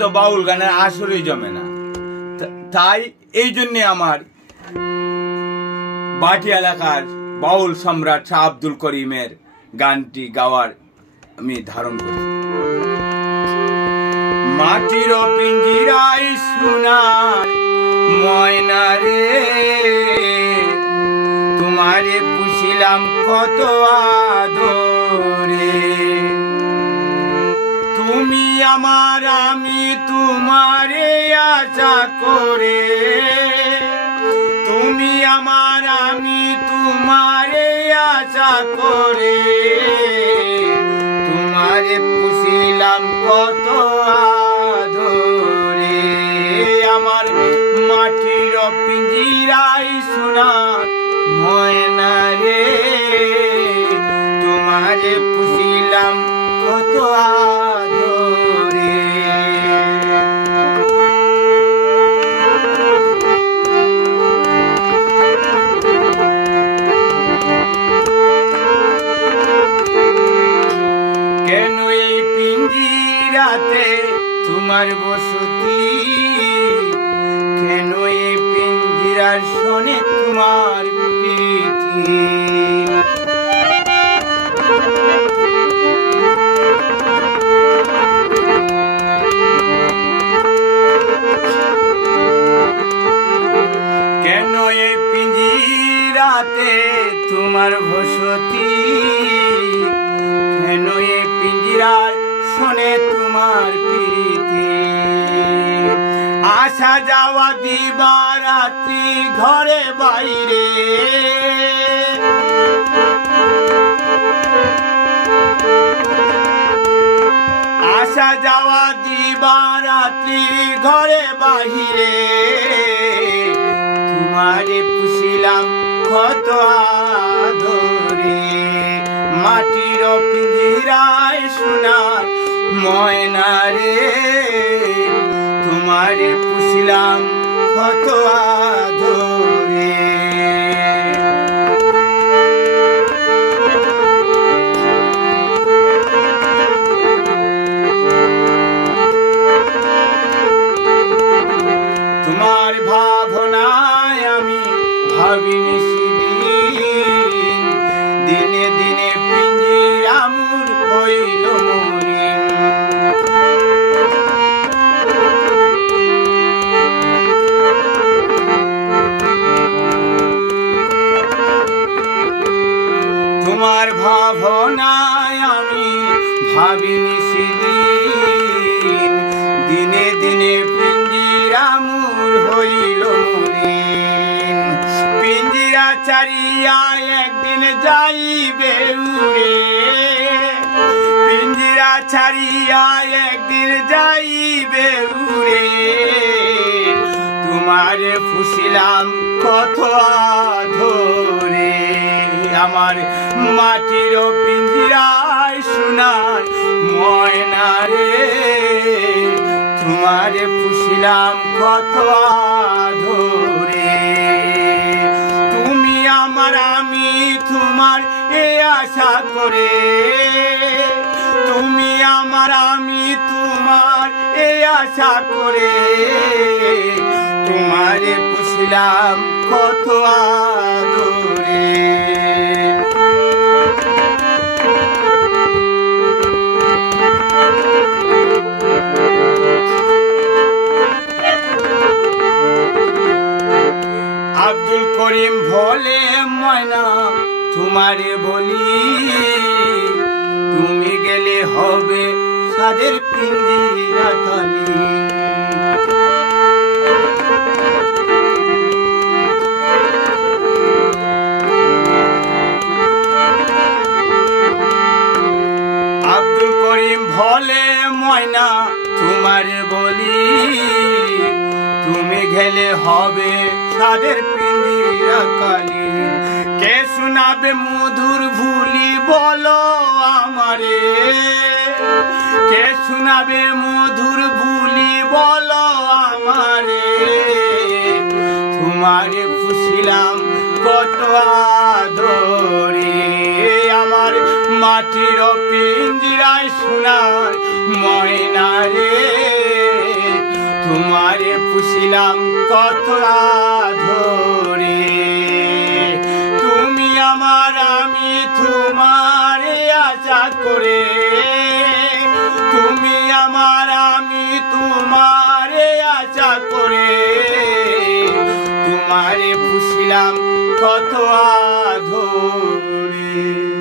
তো বাউল গানের আসরেই জমে না। তাই এই জন্যে আমার বাটি এলাকার বাউল সম্রাট শাহ আব্দুল করিমের গানটি গাওয়ার আমি ধারণ করি। মাটির পিঞ্জিরায় সোনার ময়না রে, তোমারে পুষিলাম কত আদরে। তুমি আমার আমি তোমারে আশা করে, তুমি আমার আমি তোমারে আশা করে, তোমারে পুষিলাম কত আদরে। আমার মাটির পিঞ্জিরায় সোনার ময়না রে, তোমারে পুষিলাম কত আদরে। কেন এই পিঞ্জিরাতে তোমার বসতি, কেন এই পিঞ্জিরার শোনে তোমার প্রীতি। কেন এই পিঞ্জিরাতে তোমার বসতি, কেন এই পিঞ্জিরার শোনে তোমার প্রীতি। আসা যাওয়া দিবারাত্রি ঘরে বাইরে, আসা যাওয়া দিবারাত্রি ঘরে বাহিরে, তোমারে পুষিলাম কত আদরে। মাটির পিঞ্জিরায় সোনার ময়না রে, তোমারে পুষিলাম কত আদরে। তোমার ভাবনায় আমি ভাবিনি সেদিন, দিনে দিনে পিঞ্জিরা মোর হইল মলিন। তোমার ভাবনায় আমি ভাবিনি সেদিন, দিনে দিনে পিঞ্জিরা মোর হইল মলিন। পিঞ্জিরা ছাড়িয়া একদিন যাইবে উড়ে, পিঞ্জিরা ছাড়িয়া একদিন যাইবে উড়ে, তোমারে পুষিলাম কত আদরে। আমার মাটির পিঞ্জিরায় সোনার ময়না রে, তোমারে পুষিলাম কত আদরে। তুমি আমার আমি তোমার এ আশা করে, তুমি আমার আমি তোমার এ আশা করে, তোমারে পুষিলাম কত আদরে। আব্দুল করিম বলে ময়না তোমারে বলি, তুমি গেলে হবে সাদের পিঞ্জিরা খালি। আব্দুল করিম বলে ময়না তোমারে বলি, তুমি গেলে হবে সাদের পিঞ্জিরা খালি। কে শোনাবে মধুর ভুলি বলো আমারে, কে শোনাবে মধুর ভুলি বলো আমারে। তোমারে পুষিলাম কত আদরে, আমার মাটির পিঞ্জিরায় সোনার ময়না রে। পুষিলাম কত আধরে, তুমি আমার আমি তোমারে আশা করে, তুমি আমার আমি তোমারে আশা করে, তোমারে পুষিলাম কত আধরে।